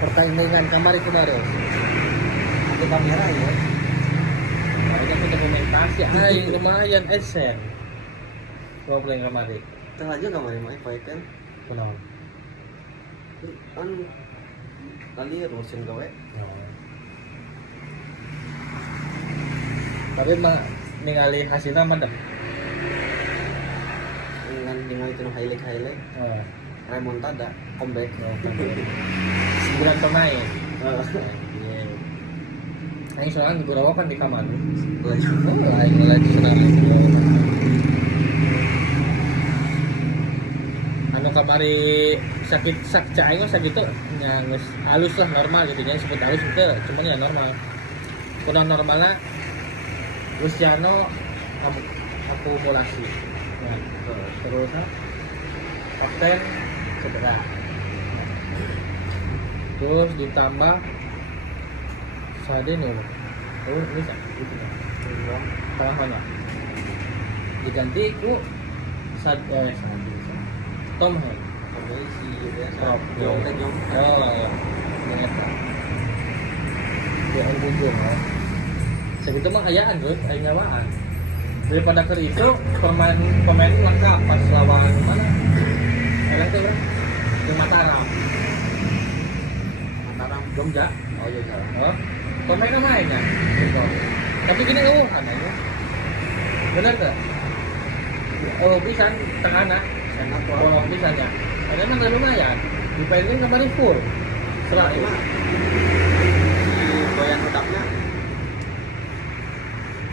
pertandingan kamari kemarin. Ada kamera ya. Makanya kita komentasi, lumayan esen. Problem kamari. Tengah aja kamera mah baik kan. Kenapa? Kan kali ya rusin gawe. Tapi mah ningali hasilnya mah dah. Dengan itu highlight Oh, remontada comeback. Sembilan pemain. Heeh. Iya. Yang soalnya Gurawa kan di kamar. Lagi. Mulai diserang itu. Anu kamari sakit aing mah sakitu nya geus halus lah normal gitu nya sebut halus itu cuman ya normal. Kudu normalna Luciano akumulasi. Nah, terus kapten cedera. Terus ditambah Sade nih. Oh, ini sakit gitu. Salah mana? Diganti ku Tom Hanks. Kamera si ya. Oh, Jong. Oh, ya. Ingat. Dia ujung ya. Segitu mah kayaan, bro, aing ngawaan. Daripada ke itu pemain lengkap pas lawan mana? Ada tuh, bro. Di Mataram. Jogja. Oh iya salah. Oh, pemainnya main ya. Gitu. Tapi gini anaknya. Benar tak? Oh, pisan tengahna. Sangat kuat. Oh, pisannya. Ada mah nggak lumayan. Dipainin kemarin full. Setelah itu. Goyang redapnya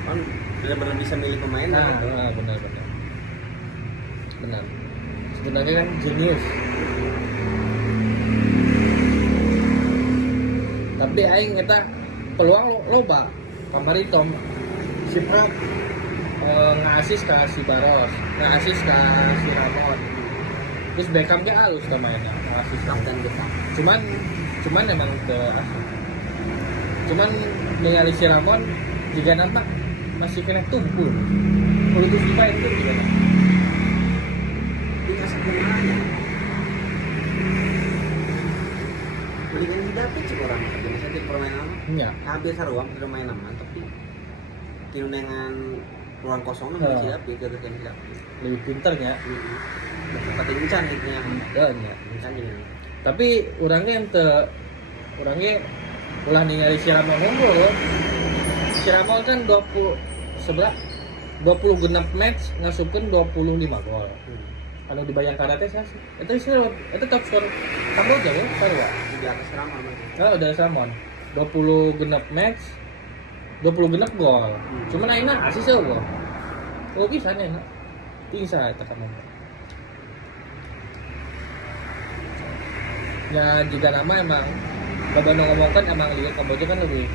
kan benar-benar bisa milih pemain. Nah, benar. Sebenarnya kan jenius. Tapi aing eta peluang loba. Kamari Tom si Prat ngasih ke si Baros, ngasih ke si Ramon. Terus Beckham ge halus mainnya, ngasih Dan kita cuman emang ke cuman ningali si Ramon juga nampak masih kena tumpul. Kalau terus dipain itu gimana? ini kasih kemana mendingan didapet sih orang jadi saya di permainan Iya. hampir saruang permainan mah tapi tinu dengan ruang kosong mah bisa dapet ke tidak Lebih pinternya. tapi encan itu yang Iya. encan ini Tapi orangnya ulah ningali si Ramon unggul loh. Si Ramon kan 20 genap match ngasupkeun 25 gol. Kalau dibayangkan teh sih itu top skor Kamboja ya, sarua. di atas ramah Oh, udah Ramon. 20 genap match 20 genap gol. Cuman ayeuna asis eueuh. Oh, bisa nya. Bisa eta kamu. Ya juga nama emang Babano ngomongkan emang Liga Kamboja kan lebih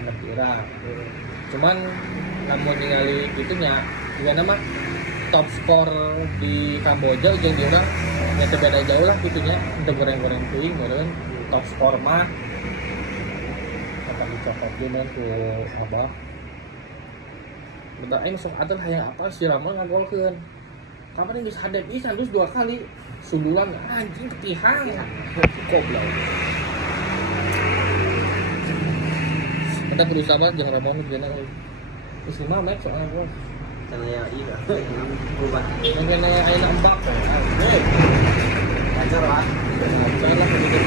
amat kurang. Cuman namun ningali gitunya juga nama top skor di Kamboja ujung di orang ya beda jauh lah gitunya untuk goreng-goreng tuing kan top skor mah apa dicopot juga ke abah udah aing sok atur hayang apa si Ramon ngagolkeun kapan geus hadap pisan terus 2 kali sundulan anjing ketihang goblok kita berusaha banget jangan Ramon gimana terus 5 match soalnya bos karena ya iya berubah mungkin ayeuna embak lancar lah salah begitu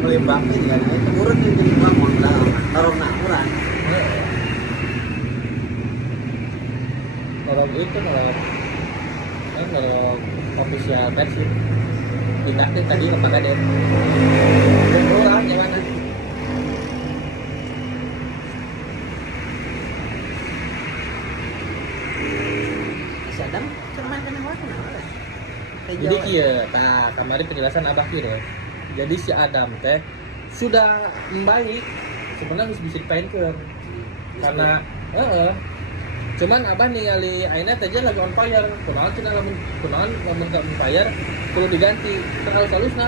mulai bangkit kan itu urut yang jadi bangun dalam taruh nakuran kalau itu kalau official match sih pindah ke tadi ke Pakaden pulang jangan si Adam cuman kan yang wakil jadi iya kamari penjelasan abah kieu jadi si Adam teh sudah membaik sebenarnya bisa dipainkeun karena cuman abah ningali aina aja lagi on fire kunaon cenah lamun ka on fire perlu diganti terus halusna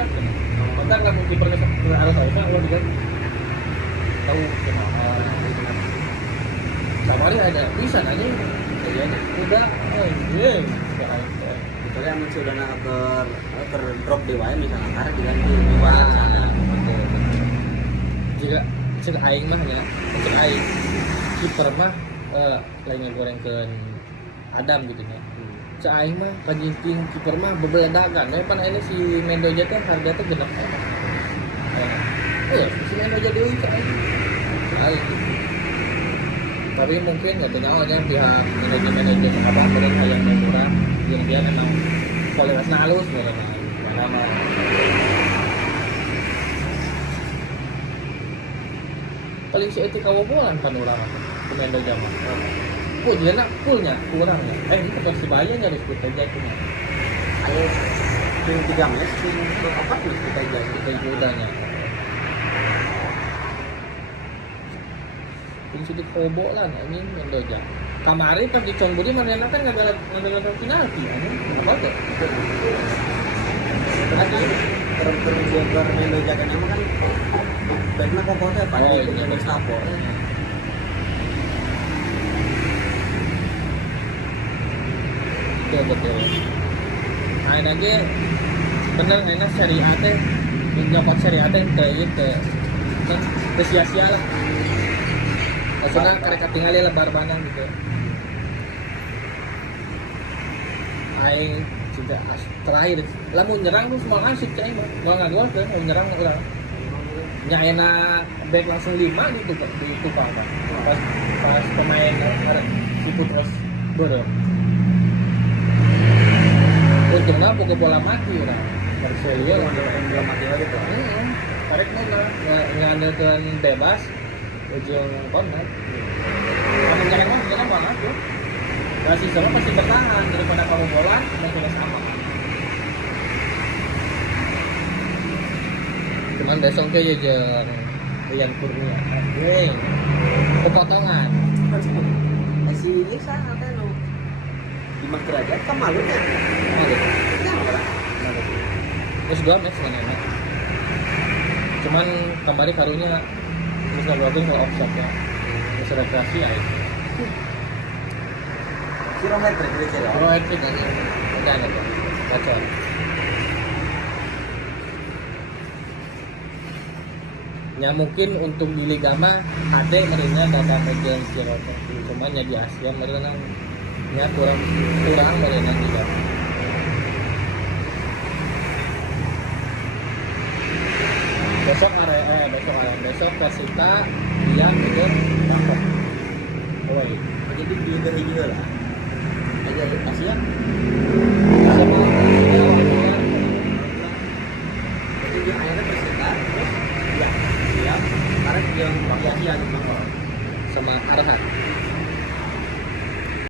entar lamun kiper harus halusna perlu diganti tahu kumaha kamari ada bisa nanya udah anjing gitu soalnya amun sudah ke drop di wae misalnya karena diganti di luar sana. Betul. Jika cek aing mah ya, cek aing kiper mah lainnya gorengkeun Adam gitu nya. Cek aing mah pajinting kiper mah bebeledagan. We pan ini si Mendoza teh harga teh genep eta. Si Mendoza deui cek aing. Aing. Tapi mungkin nggak tahu aja pihak manajemen apa mereka hayang murah yang dia memang kualitasnya halus mereka mana paling si etika kawobolan panorama pemain jama kok dia nak fullnya kurangnya ini ke Persibaya nya harus kita jago Ayo tim 3 match tim keempat nih kita jadi kita jodanya ini sudah kawobolan ini Mendoza kamari pas di Con Budi mana kan nggak ada penalti apa tuh tadi terus Mendoza kan emang kan baiknya kokotnya pada itu Mustafa betul main aja bener mainnya seri A teh menjabat seri A teh itu kan sia-sia lah maksudnya karek tinggalin lebar banang gitu aing juga terakhir lah mau nyerang tuh semua asik cai mah mau ngadua kan mau nyerang ulah nyaena back langsung 5 gitu kan di tukang kan pas pemain si Putros beureum untungnya boga bola mati urang Marcelio bola mati lagi tuh karek mana ngandalkeun bebas ujung kontrak kalau nyerang banget tuh masih sama pasti bertahan daripada kamu bola mungkin sama cuman besok aja jeung Rian Kurnia kepotongan si ieu saha teh nu Dimas Derajat ka malunya terus 2 match mana cuman kemarin karunya bisa bagus nggak offset ya bisa rekreasi aja si Rohet trick aja kalau itu kan ada tuh bocor ya mungkin untuk di Liga mah ada mereka bakal megang Ciroto cuman ya di Asia mereka ya kurang mereka juga besok Persita yang itu dapat oi jadi Liga hijau lah aja Asia jadi dia akhirnya Persita terus ya siap karena dia yang Asia gitu sama Arhan